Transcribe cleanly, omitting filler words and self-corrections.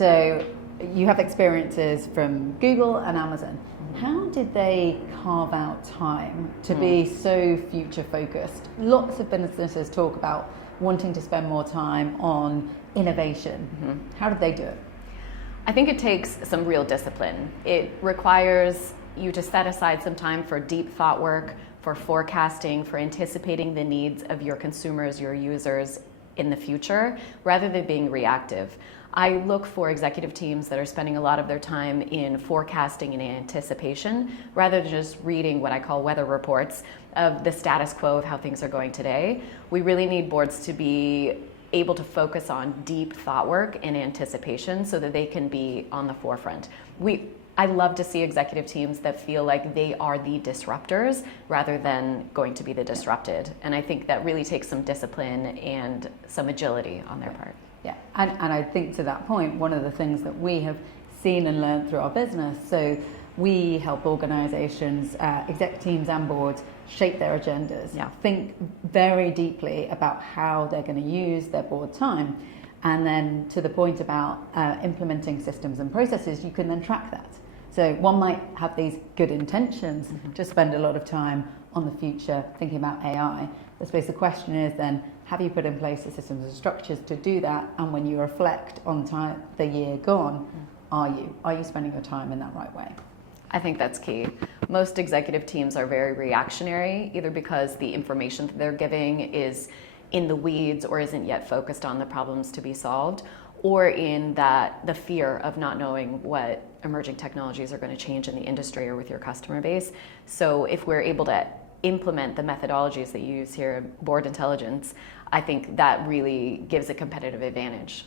So you have experiences from Google and Amazon. How did they carve out time to be so future focused? Lots of businesses talk about wanting to spend more time on innovation. How did they do it? I think it takes some real discipline. It requires you to set aside some time for deep thought work, for forecasting, for anticipating the needs of your consumers, your users in the future, rather than being reactive. I look for executive teams that are spending a lot of their time in forecasting and anticipation, rather than just reading what I call weather reports of the status quo of how things are going today. We really need boards to be able to focus on deep thought work and anticipation so that they can be on the forefront. I love to see executive teams that feel like they are the disruptors rather than going to be the disrupted. And I think that really takes some discipline and some agility on their part. Yeah, and I think to that point, one of the things that we have seen and learned through our business, so we help organizations, exec teams and boards shape their agendas, think very deeply about how they're going to use their board time. And then to the point about implementing systems and processes, you can then track that. So one might have these good intentions to spend a lot of time on the future, thinking about AI. I suppose the question is then, have you put in place the systems and structures to do that? And when you reflect on the year gone, are you spending your time in that right way? I think that's key. Most executive teams are very reactionary, either because the information that they're giving is in the weeds or isn't yet focused on the problems to be solved, or in that the fear of not knowing what emerging technologies are going to change in the industry or with your customer base. So if we're able to implement the methodologies that you use here, board intelligence, I think that really gives a competitive advantage.